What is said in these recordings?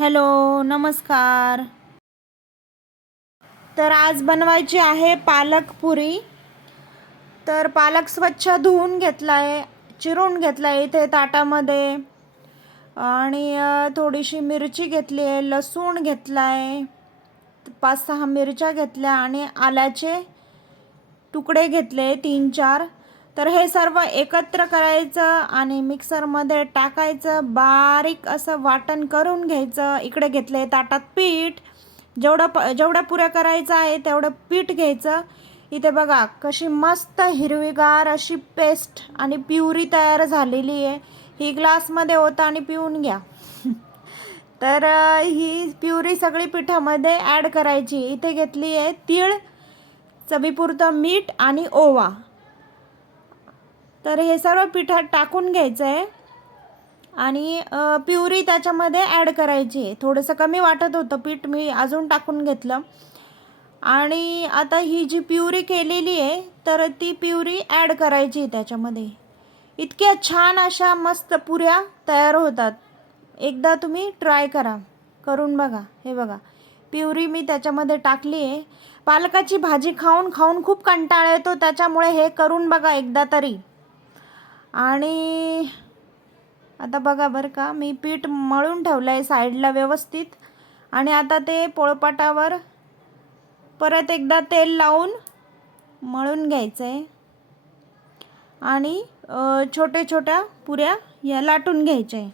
Hello, नमस्कार. तर आज बनवायची आहे पालक पुरी. तर पालक स्वच्छ धुवून घेतला आहे, चिरून घेतला आहे इथे ताटामध्ये. आणि थोडीशी मिरची घेतली आहे, लसूण घेतला आहे, 5-6 मिरच्या घेतल्या आणि आल्याचे तुकडे घेतले 3-4. तर हे सर्व एकत्र करायचं आणि मिक्सरमध्ये टाकायचं, बारीक असं वाटण करून घ्यायचं. इकडे घेतले ताटात पीठ. जेवढ्या पुऱ्या करायचं आहे तेवढं पीठ घ्यायचं. इथे बघा कशी मस्त हिरवीगार अशी पेस्ट आणि प्युरी तयार झालेली आहे. ही ग्लासमध्ये होतं आणि पिऊन घ्या. तर ही प्युरी सगळी पिठामध्ये ॲड करायची. इथे घेतली आहे तीळ, चवीपुरतं मीठ आणि ओवा. तर हे सर्व पिठात टाकून घ्यायचं आहे आणि प्युरी त्याच्यामध्ये ॲड करायची आहे. थोडंसं कमी वाटत होतं पीठ, मी अजून टाकून घेतलं. आणि आता ही जी प्युरी केलेली आहे तर ती प्युरी ॲड करायची त्याच्यामध्ये. इतक्या छान अशा मस्त पुऱ्या तयार होतात. एकदा तुम्ही ट्राय करून बघा. हे बघा प्युरी मी त्याच्यामध्ये टाकली आहे. पालकाची भाजी खाऊन खाऊन खूप कंटाळा येतो, त्याच्यामुळे हे करून बघा एकदा तरी. आणि आता बघा बरं का, मी पीठ मळून ठेवलं आहे साईडला व्यवस्थित. आणि आता ते पोळपाटावर परत एकदा तेल लावून मळून घ्यायचं आहे आणि छोट्या छोट्या पुऱ्या या लाटून घ्यायच्या आहे.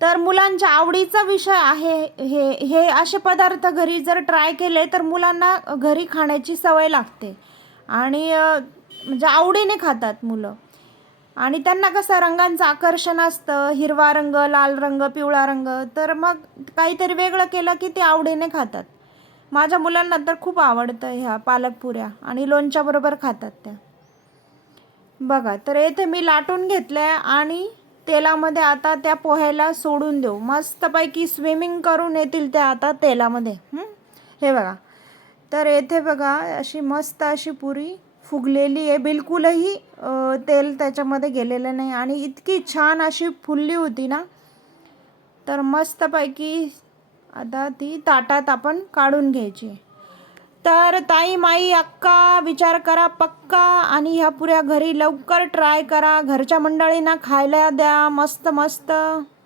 तर मुलांच्या आवडीचा विषय आहे हे असे पदार्थ घरी जर ट्राय केले तर मुलांना घरी खाण्याची सवय लागते आणि म्हणजे आवडीने खातात मुलं. आणि त्यांना कसं रंगांचं आकर्षण असतं, हिरवा रंग, लाल रंग, पिवळा रंग. तर मग काहीतरी वेगळं केलं की ते आवडीने खातात. माझ्या मुलांना तर खूप आवडतं ह्या पालकपुऱ्या आणि लोणच्याबरोबर खातात त्या. बघा तर येथे मी लाटून घेतल्या आणि तेलामध्ये आता त्या पोह्याला सोडून देऊ. मस्तपैकी स्विमिंग करून येतील त्या आता तेलामध्ये. हे बघा तर येथे बघा अशी मस्त अशी पुरी फुगलेली आहे, बिलकुलही तेल त्याच्यामध्ये गेलेलं नाही आणि इतकी छान अशी फुलली होती ना. तर मस्तपैकी आता ती ताटात आपण काढून घ्यायची. तर ताई माई अक्का विचार करा पक्का आणि ह्या पुऱ्या घरी लवकर ट्राय करा. घरच्या मंडळींना खायला द्या. मस्त मस्त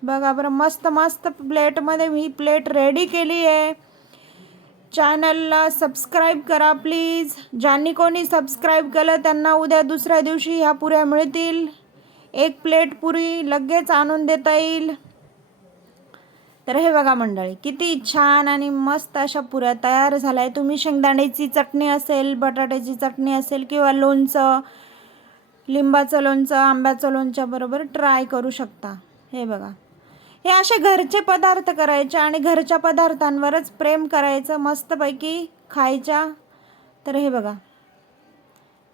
बघा बरं, मस्त मस्त प्लेटमध्ये मी प्लेट रेडी केली आहे. चॅनलला सबस्क्राईब करा प्लीज. ज्यांनी कोणी सबस्क्राईब केलं त्यांना उद्या दुसऱ्या दिवशी ह्या पुऱ्या मिळतील. 1 प्लेट पुरी लगेच आणून देता येईल. तर हे बघा मंडळी, किती छान आणि मस्त अशा पुऱ्या तयार झाल्या आहे. तुम्ही शेंगदाण्याची चटणी असेल, बटाट्याची चटणी असेल किंवा लोणचं, लिंबाचं लोणचं, आंब्याचं लोणच्याबरोबर ट्राय करू शकता. हे बघा, हे असे घरचे पदार्थ करायचे आणि घरच्या पदार्थांवरच प्रेम करायचं, मस्तपैकी खायच्या. तर हे बघा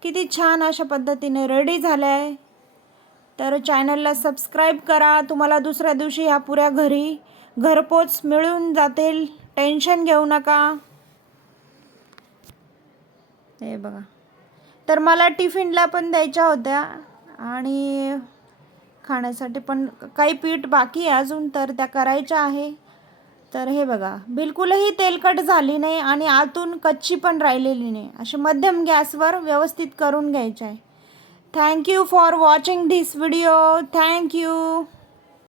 किती छान अशा पद्धतीने रेडी झाल्या आहे. तर चॅनलला सबस्क्राईब करा. तुम्हाला दुसऱ्या दिवशी ह्या पुऱ्या घरी घरपोच मिळून जातील, टेन्शन घेऊ नका. हे बघा तर मला टिफिनला पण द्यायच्या होत्या आणि खाण्यासाठी पण काही पीठ बाकी आहे अजून, तर त्या करायच्या आहे. तर हे बघा बिलकुलही तेलकट झाली नाही आणि आतून कच्ची पण राहिलेली नाही. अशी मध्यम गॅसवर व्यवस्थित करून घ्यायचं आहे. Thank you for watching this video. Thank you.